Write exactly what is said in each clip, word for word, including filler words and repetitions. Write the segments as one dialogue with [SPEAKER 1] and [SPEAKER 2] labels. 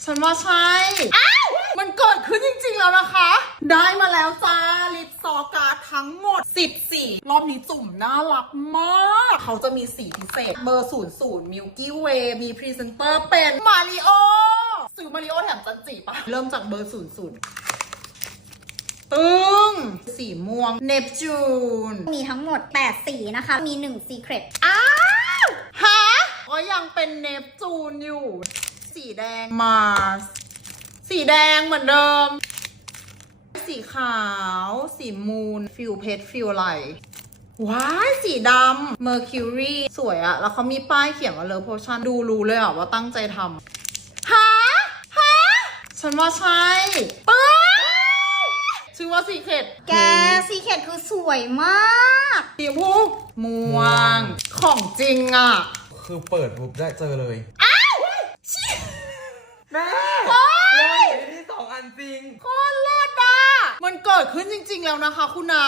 [SPEAKER 1] ฉันว่าใช่อ้าวมันเกิดขึ้นจริงๆแล้วนะคะ ได้มาแล้วจ้าลิปซอการ์ดทั้งหมดสิบสีรอบนี้จุ่มน่ารักมากเขาจะมีสีพิเศษเบอร์ศูนย์ศูนย์มิลกี้เวย์มีพรีเซนเตอร์เป็นมาริโอซื้อมาริโอแถมจันจิปะเริ่มจากเบอร์ศูนย์ศูนย์ตึ้งสีม่วงเนปจูน
[SPEAKER 2] มีทั้งหมดแปดสีนะคะมีหนึ่ง Secret
[SPEAKER 1] อ้าวฮะก็ยังเป็นเนปจูนอยู่สีแดงมาร์สสีแดงเหมือนเดิมสีขาวสีมูนฟิลเพชรฟิลไหลว้ายสีดำเมอร์คิวรีสวยอะแล้วเขามีป้ายเขียนว่าเลิฟโพชั่นดูรู้เลยอะว่าตั้งใจทำฮะฮะฉันว่าใช่ป๊าชื่อว่าสีเข็ด
[SPEAKER 2] แก Secret คือสวยมาก
[SPEAKER 1] สีพูม่วงของจริงอะ
[SPEAKER 3] คือเปิดปุ๊บได้เจอเลย
[SPEAKER 1] อ้าว
[SPEAKER 3] แม่เลยที่สองอันจริง
[SPEAKER 1] โคตรเลิศอ่ะมันเกิดขึ้นจริงๆแล้วนะคะคุณนา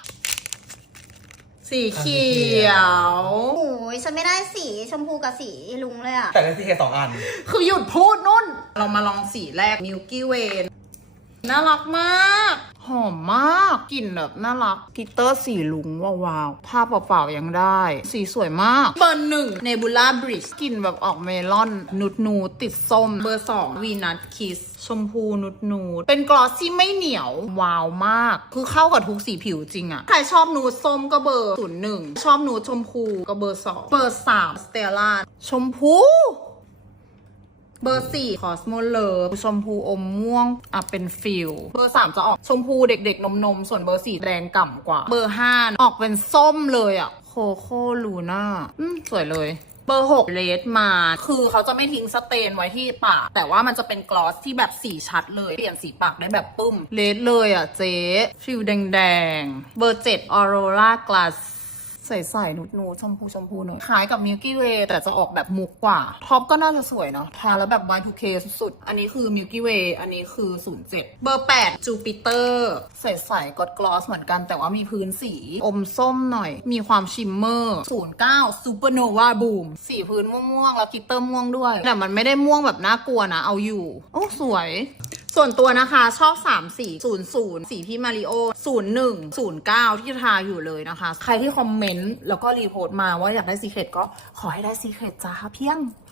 [SPEAKER 1] สีเขียว
[SPEAKER 2] โอ้ยฉันไม่ได้สีชมพูกับสีลุงเลยอะ
[SPEAKER 3] แต่ได้สีแค่สองอัน
[SPEAKER 1] คือหยุดพูดนุ่นเรามาลองสีแรกมิลกี้เวย์น่ารักมากหอมมากกลิ่นแบบน่ารักกลิตเตอร์สีลุงว้าวๆผ้าเปล่าๆยังได้สีสวยมากเบอร์หนึ่งเนบูล่าบริดจ์กลิ่นแบบออกเมลอนนูดนูดติดส้มเบอร์สองวีนัทคิสชมพูนูดนูดเป็นกลอสที่ไม่เหนียวว้าวมากคือเข้ากับทุกสีผิวจริงอะใครชอบนูดส้มก็เบอร์ศูนย์หนึ่งชอบนูดชมพูก็เบอร์สองเบอร์สามสเตลล่าชมพูเบอร์สี่คอสโมเลิฟชมพูอมม่วงอ่ะเป็นฟิลเบอร์สามจะออกชมพูเด็กๆนมๆส่วนเบอร์สี่แดงก่ำกว่าเบอร์ห้าออกเป็นส้มเลยอ่ะโคโค่ลูน่าอืมสวยเลยเบอร์หกเลดมาคือเขาจะไม่ทิ้งสเตนไว้ที่ปากแต่ว่ามันจะเป็นกลอสที่แบบสีชัดเลยเปลี่ยนสีปากได้แบบปึ้มเลดเลยอ่ะเจ๊ฟิลแดงๆเบอร์เจ็ดออโรรากลาสใส่ๆนูดๆชมพูชมพูหน่อยคล้ายกับมิลกี้เวย์แต่จะออกแบบมุกกว่าท็อปก็น่าจะสวยเนาะทาแล้วแบบ วาย ทู เค สุดๆอันนี้คือมิลกี้เวย์อันนี้คือศูนย์เจ็ดเบอร์แปดจูปิเตอร์ใส่ๆกดกลอสเหมือนกันแต่ว่ามีพื้นสีอมส้มหน่อยมีความชิมเมอร์ศูนย์เก้าซูเปอร์โนวาบูมสีพื้นม่วงๆแล้วกลิตเตอร์ม่วงด้วยแต่มันไม่ได้ม่วงแบบน่ากลัวนะเอาอยู่โอ้สวยส่วนตัวนะคะชอบสามสีศูนย์ ศูนย์สีพี่มาริโอศูนย์ หนึ่ง ศูนย์ เก้าที่ทาอยู่เลยนะคะใครที่คอมเมนต์แล้วก็รีโพสต์มาว่าอยากได้ซีเคร็ตก็ขอให้ได้ซีเคร็ตจ้าเพียง